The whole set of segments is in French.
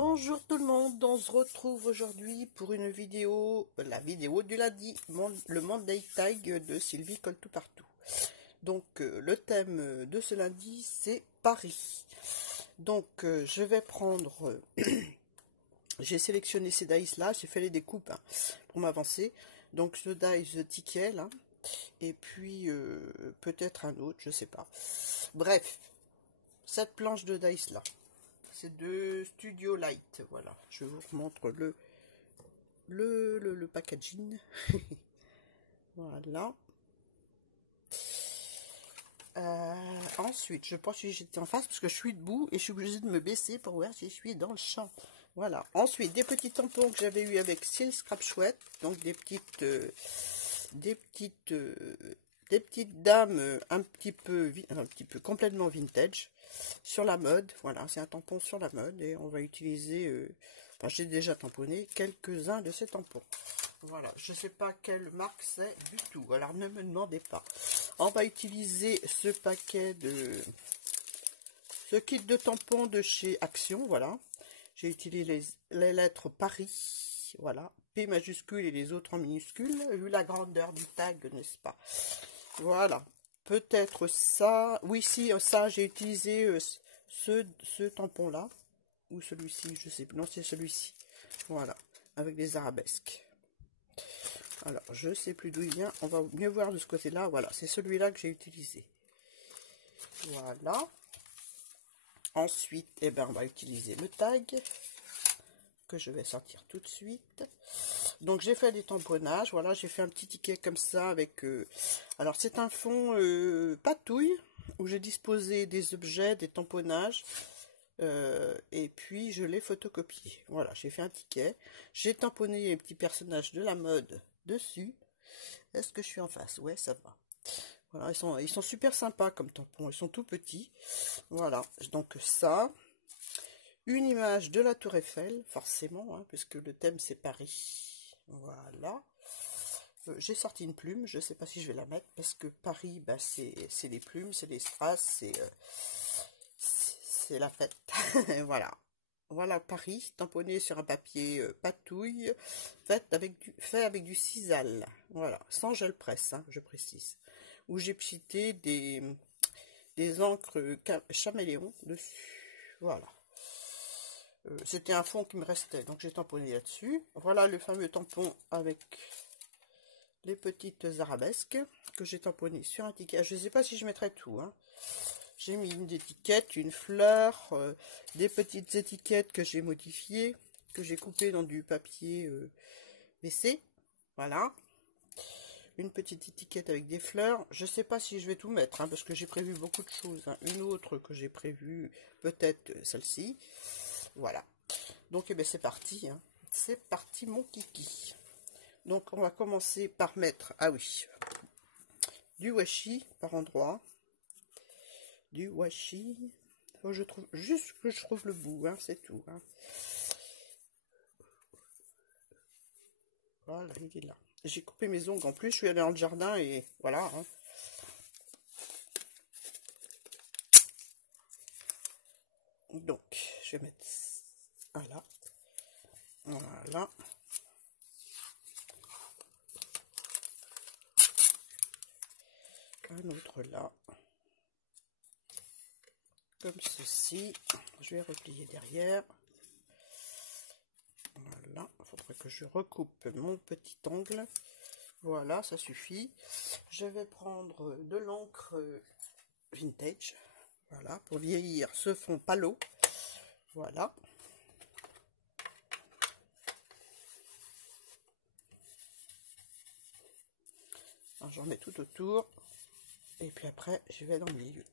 Bonjour tout le monde, on se retrouve aujourd'hui pour une vidéo, la vidéo du lundi, le Monday Tag de Sylvie Colle Tout Partout. Donc le thème de ce lundi c'est Paris. Donc je vais prendre, j'ai sélectionné ces dice là, j'ai fait les découpes hein, pour m'avancer. Donc ce dice ticket là, et puis peut-être un autre, je sais pas. Bref, cette planche de dice là. C'est de Studio Light, voilà. Je vous remontre le packaging. Voilà. Ensuite, je pense que j'étais en face parce que je suis debout et je suis obligée de me baisser pour voir si je suis dans le champ. Voilà. Ensuite, des petits tampons que j'avais eu avec Silk Scrap Chouette, donc des petites dames un petit peu complètement vintage sur la mode. Voilà, c'est un tampon sur la mode et on va utiliser enfin, j'ai déjà tamponné quelques-uns de ces tampons. Voilà, je sais pas quelle marque c'est du tout, alors ne me demandez pas. On va utiliser ce kit de tampons de chez Action. Voilà, j'ai utilisé les lettres Paris, voilà, P majuscule et les autres en minuscule, vu la grandeur du tag, n'est-ce pas? Voilà, peut-être ça. Oui, si, ça, j'ai utilisé ce tampon-là. Ou celui-ci, je sais plus. Non, c'est celui-ci. Voilà, avec des arabesques. Alors, je sais plus d'où il vient. On va mieux voir de ce côté-là. Voilà, c'est celui-là que j'ai utilisé. Voilà. Ensuite, eh ben, on va utiliser le tag que je vais sortir tout de suite. Donc j'ai fait des tamponnages, voilà, j'ai fait un petit ticket comme ça avec alors c'est un fond patouille où j'ai disposé des objets, des tamponnages et puis je l'ai photocopié. Voilà, j'ai fait un ticket, j'ai tamponné les petits personnages de la mode dessus. Est-ce que je suis en face? Ouais, ça va. Voilà, ils sont super sympas comme tampons, ils sont tout petits. Voilà, donc ça, une image de la Tour Eiffel, forcément, hein, puisque le thème c'est Paris. Voilà. J'ai sorti une plume, je ne sais pas si je vais la mettre, parce que Paris, bah, c'est les plumes, c'est les strass, c'est la fête. Voilà. Voilà Paris, tamponné sur un papier patouille, fait avec du sisal. Voilà, sans gel presse, hein, je précise. Où j'ai pchité des encres caméléon dessus. Voilà. C'était un fond qui me restait, donc j'ai tamponné là-dessus. Voilà le fameux tampon avec les petites arabesques que j'ai tamponné sur un ticket. Je ne sais pas si je mettrai tout. Hein. J'ai mis une étiquette, une fleur, des petites étiquettes que j'ai modifiées, que j'ai coupées dans du papier WC. Voilà. Une petite étiquette avec des fleurs. Je ne sais pas si je vais tout mettre, hein, parce que j'ai prévu beaucoup de choses. Hein. Une autre que j'ai prévue, peut-être celle-ci. Voilà. Donc, eh bien, c'est parti. Hein. C'est parti, mon kiki. Donc, on va commencer par mettre, ah oui, du washi par endroit. Du washi. Faut que je trouve, juste que je trouve le bout, hein, c'est tout. Hein. Voilà, il est là. J'ai coupé mes ongles en plus, je suis allée dans le jardin et voilà. Hein. Donc, je vais mettre un là. Voilà. Un autre là. Comme ceci. Je vais replier derrière. Voilà. Il faudrait que je recoupe mon petit ongle. Voilà, ça suffit. Je vais prendre de l'encre vintage. Voilà, pour vieillir ce fond palo. Voilà. J'en mets tout autour. Et puis après, je vais dans le milieu.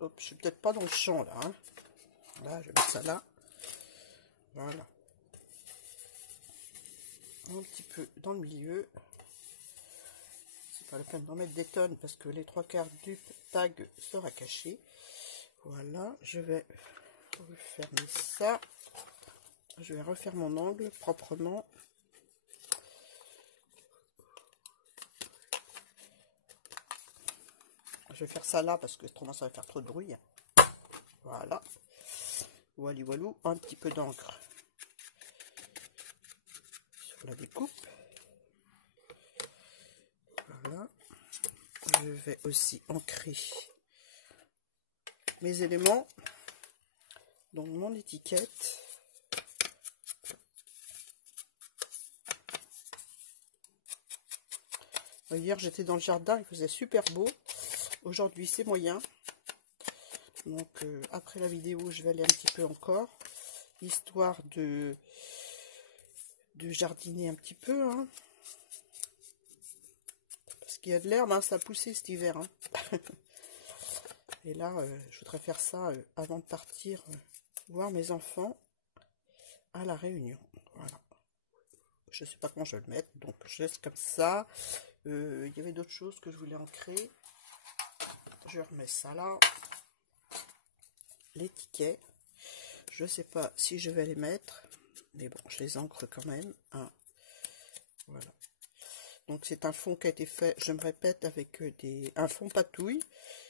Hop, je suis peut-être pas dans le champ là. Hein. Là, je vais mettre ça là. Voilà. Un petit peu dans le milieu. C'est pas la peine d'en mettre des tonnes parce que les 3/4 du tag sera caché. Voilà, je vais refermer ça. Je vais refaire mon angle proprement. Je vais faire ça là parce que autrement ça va faire trop de bruit. Voilà. Voilà, voilà, un petit peu d'encre sur la découpe. Voilà. Je vais aussi ancrer mes éléments, donc mon étiquette. Hier j'étais dans le jardin, il faisait super beau. Aujourd'hui c'est moyen. Donc après la vidéo je vais aller un petit peu encore, histoire de jardiner un petit peu. Hein. Parce qu'il y a de l'herbe, hein, ça a poussé cet hiver. Hein. Et là je voudrais faire ça avant de partir voir mes enfants à la Réunion. Voilà. Je sais pas comment je vais le mettre, donc je laisse comme ça. Il y avait d'autres choses que je voulais ancrer. Je remets ça là. Les tickets. Je sais pas si je vais les mettre, mais bon, je les ancre quand même. Hein. Voilà. Donc c'est un fond qui a été fait, je me répète, avec un fond patouille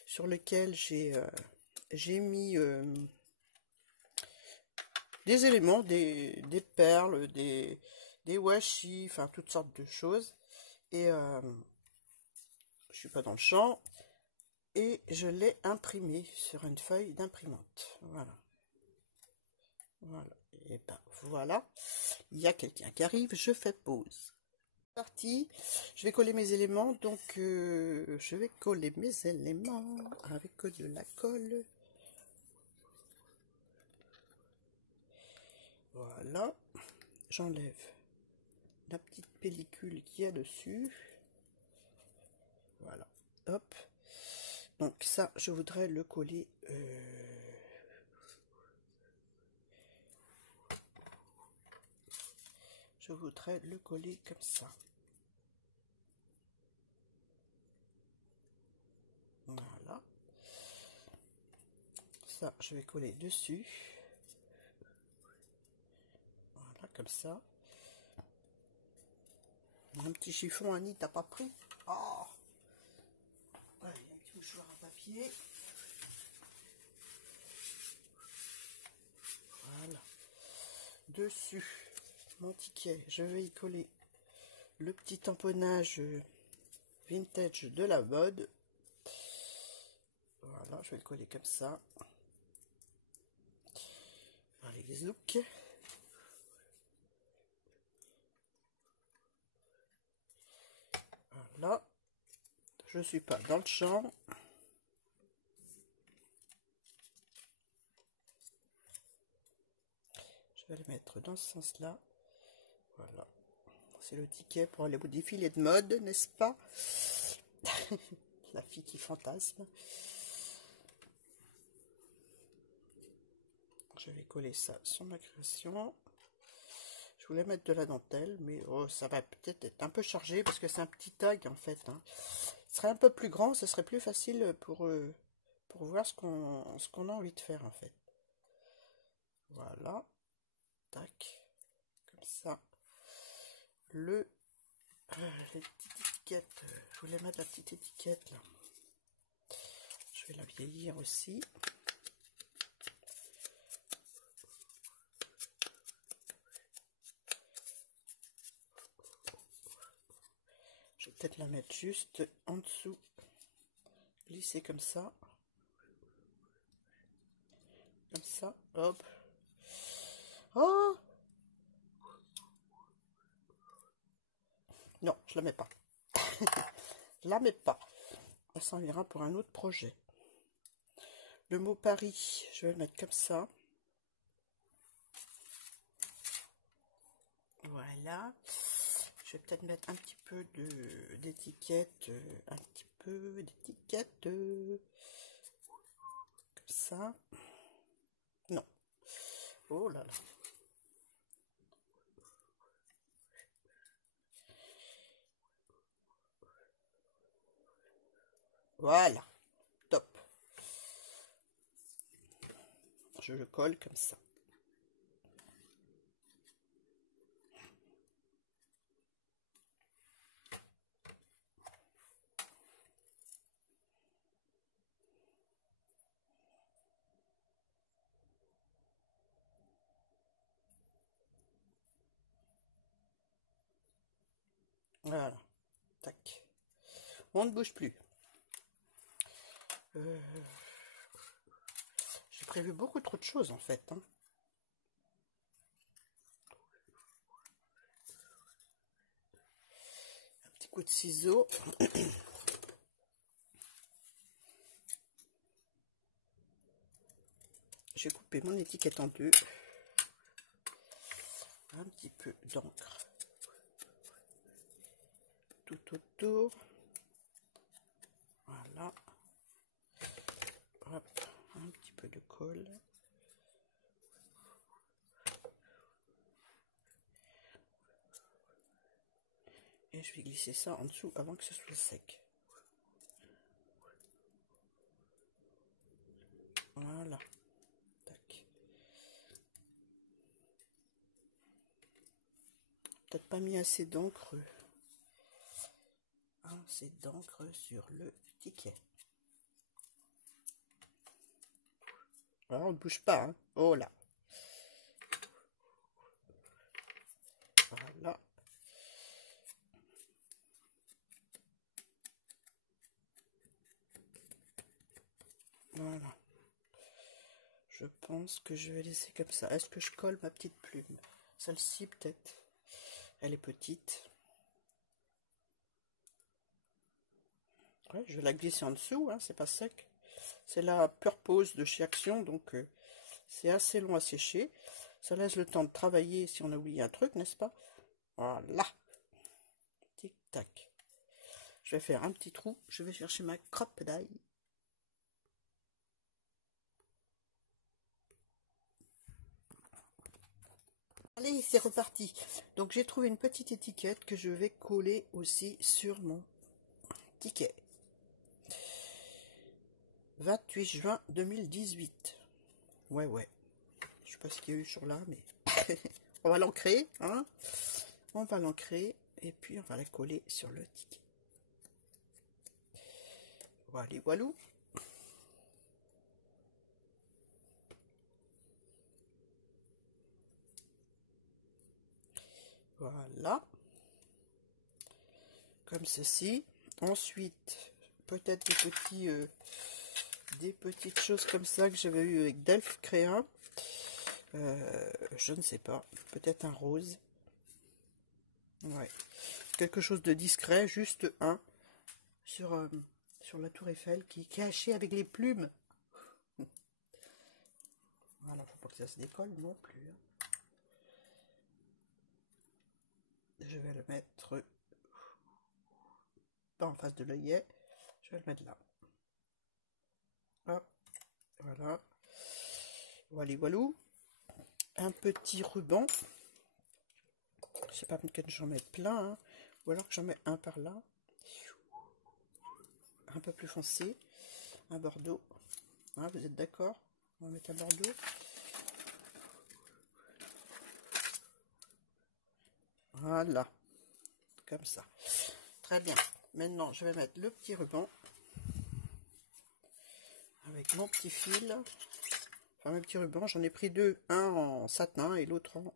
sur lequel j'ai mis des éléments, des perles, des washi, enfin toutes sortes de choses. Et je suis pas dans le champ. Et je l'ai imprimé sur une feuille d'imprimante. Voilà. Voilà. Et ben voilà. Il y a quelqu'un qui arrive, je fais pause. Parti. Je vais coller mes éléments. Donc je vais coller mes éléments avec de la colle. Voilà. J'enlève la petite pellicule qu'il y a dessus. Voilà. Hop. Donc ça, je voudrais le coller. Je voudrais le coller comme ça. Voilà. Ça, je vais coller dessus. Voilà, comme ça. Un petit chiffon, Annie, t'as pas pris? Oh, ouais, il y a un petit mouchoir à papier. Voilà. Dessus, mon ticket, je vais y coller le petit tamponnage vintage de la mode. Voilà, je vais le coller comme ça. Allez, zouk. Voilà. Je suis pas dans le champ. Je vais le mettre dans ce sens-là. Voilà. C'est le ticket pour aller au défilé de mode, n'est-ce pas? La fille qui fantasme. Je vais coller ça sur ma création. Je voulais mettre de la dentelle, mais oh, ça va peut-être être un peu chargé parce que c'est un petit tag en fait. Hein. Ce serait un peu plus grand, ce serait plus facile pour voir ce qu'on a envie de faire en fait. Voilà. Tac. Comme ça. Les petites étiquettes. Je voulais mettre la petite étiquette là. Je vais la vieillir aussi. Je vais peut-être la mettre juste en dessous. Glisser comme ça. Comme ça. Hop. Oh! Non, je la mets pas. Je la mets pas. Elle s'en ira pour un autre projet. Le mot Paris, je vais le mettre comme ça. Voilà. Je vais peut-être mettre un petit peu d'étiquette. Un petit peu d'étiquette. Comme ça. Non. Oh là là. Voilà. Top. Je le colle comme ça. Voilà. Tac. On ne bouge plus. J'ai prévu beaucoup trop de choses en fait. Hein. Un petit coup de ciseau. J'ai coupé mon étiquette en deux. Un petit peu d'encre tout autour. Voilà. Hop, un petit peu de colle. Et je vais glisser ça en dessous avant que ce soit sec. Voilà. Tac. Peut-être pas mis assez d'encre. Assez d'encre sur le ticket. Voilà, on ne bouge pas. Hein. Oh là. Voilà. Voilà. Je pense que je vais laisser comme ça. Est-ce que je colle ma petite plume? Celle-ci peut-être. Elle est petite. Ouais, je vais la glisser en dessous, hein, c'est pas sec. C'est la Purpose de chez Action, donc c'est assez long à sécher. Ça laisse le temps de travailler si on a oublié un truc, n'est-ce pas? Voilà. Tic-tac. Je vais faire un petit trou. Je vais chercher ma croppe d'ail. Allez, c'est reparti. Donc j'ai trouvé une petite étiquette que je vais coller aussi sur mon ticket. 28 juin 2018. Ouais. Je sais pas ce qu'il y a eu sur là, mais on va l'ancrer, hein. On va l'ancrer et puis on va la coller sur le ticket. Voilà, voilou. Voilà. Comme ceci. Ensuite, peut-être des petites choses comme ça que j'avais eu avec Delphes Créa. Je ne sais pas. Peut-être un rose. Ouais. Quelque chose de discret, juste un sur la tour Eiffel qui est caché avec les plumes. Voilà, faut pas que ça se décolle non plus. Hein. Je vais le mettre pas en face de l'œillet. Je vais le mettre là. Hop, voilà. Voilà, voilou. Un petit ruban. Je sais pas que j'en mette plein, hein. Ou alors que j'en mets un par là. Un peu plus foncé. Un bordeaux. Hein, vous êtes d'accord? On va mettre un bordeaux. Voilà. Comme ça. Très bien. Maintenant, je vais mettre le petit ruban. Avec mon petit fil. Enfin, mes petits rubans. J'en ai pris deux. Un en satin et l'autre en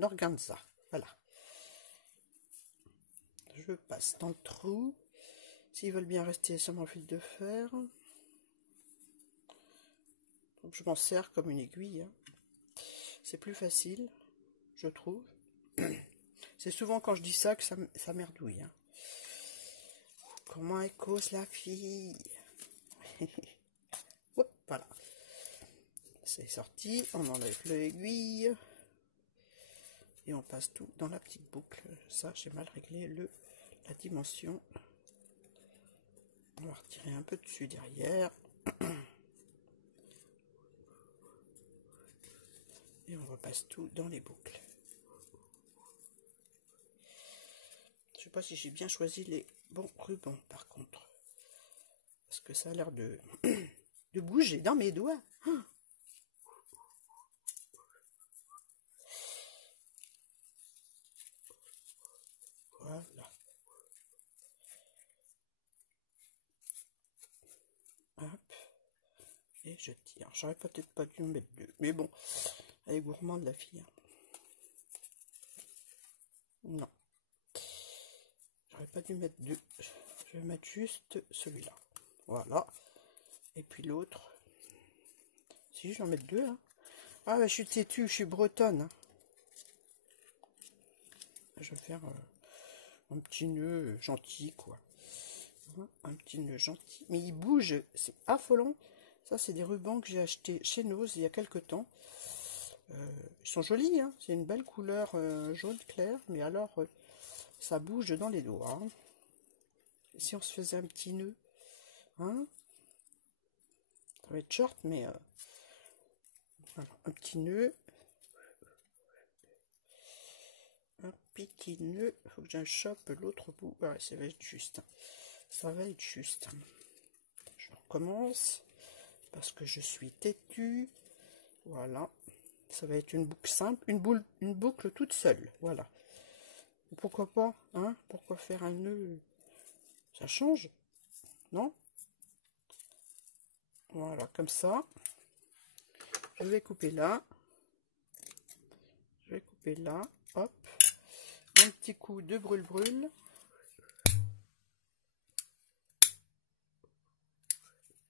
organza. Voilà. Je passe dans le trou. S'ils veulent bien rester sur mon fil de fer. Donc je m'en sers comme une aiguille. Hein. C'est plus facile, je trouve. C'est souvent quand je dis ça que ça merdouille. Hein. Comment elle cause la fille? Hop, voilà. C'est sorti. On enlève l'aiguille. Et on passe tout dans la petite boucle. Ça, j'ai mal réglé la dimension. On va retirer un peu dessus derrière. Et on repasse tout dans les boucles. Je sais pas si j'ai bien choisi les bons rubans par contre. Parce que ça a l'air de bouger dans mes doigts. Voilà. Hop. Et je tire. J'aurais peut-être pas dû en mettre deux. Mais bon, elle est gourmande la fille. Non. J'aurais pas dû mettre deux. Je vais mettre juste celui-là. Voilà. Et puis l'autre. Si, je vais en mettre deux. Hein. Ah, bah, je suis têtue, je suis bretonne. Hein. Je vais faire un petit nœud gentil, quoi. Un petit nœud gentil. Mais il bouge, c'est affolant. Ça, c'est des rubans que j'ai achetés chez Nose il y a quelques temps. Ils sont jolis, hein. C'est une belle couleur jaune clair. Mais alors, ça bouge dans les doigts. Hein. Si on se faisait un petit nœud, hein, ça va être short, mais voilà, un petit nœud. Un petit nœud. Il faut que j'en chope l'autre bout. Ouais, ça va être juste. Ça va être juste. Je recommence parce que je suis têtue. Voilà. Ça va être une boucle simple, une boucle toute seule. Voilà. Pourquoi pas, hein? Pourquoi faire un nœud? Ça change, non? Voilà, comme ça. Je vais couper là. Je vais couper là. Hop. Un petit coup de brûle-brûle.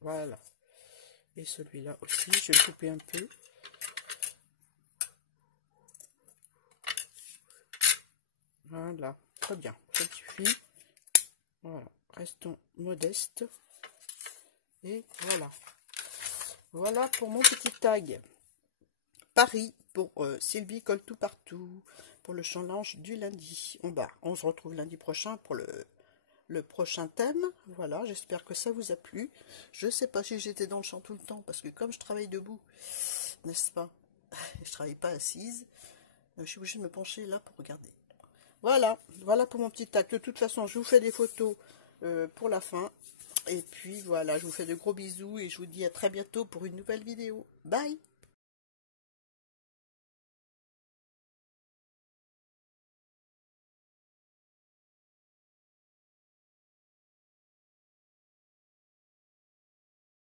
Voilà. Et celui-là aussi, je vais le couper un peu. Voilà, très bien, ça suffit. Voilà, restons modestes. Et voilà. Voilà pour mon petit tag. Paris pour Sylvie colle tout partout. Pour le challenge du lundi. On se retrouve lundi prochain pour le prochain thème. Voilà, j'espère que ça vous a plu. Je ne sais pas si j'étais dans le champ tout le temps, parce que comme je travaille debout, n'est-ce pas? Je travaille pas assise. Je suis obligée de me pencher là pour regarder. Voilà, voilà pour mon petit tag. De toute façon, je vous fais des photos pour la fin. Et puis voilà, je vous fais de gros bisous et je vous dis à très bientôt pour une nouvelle vidéo. Bye!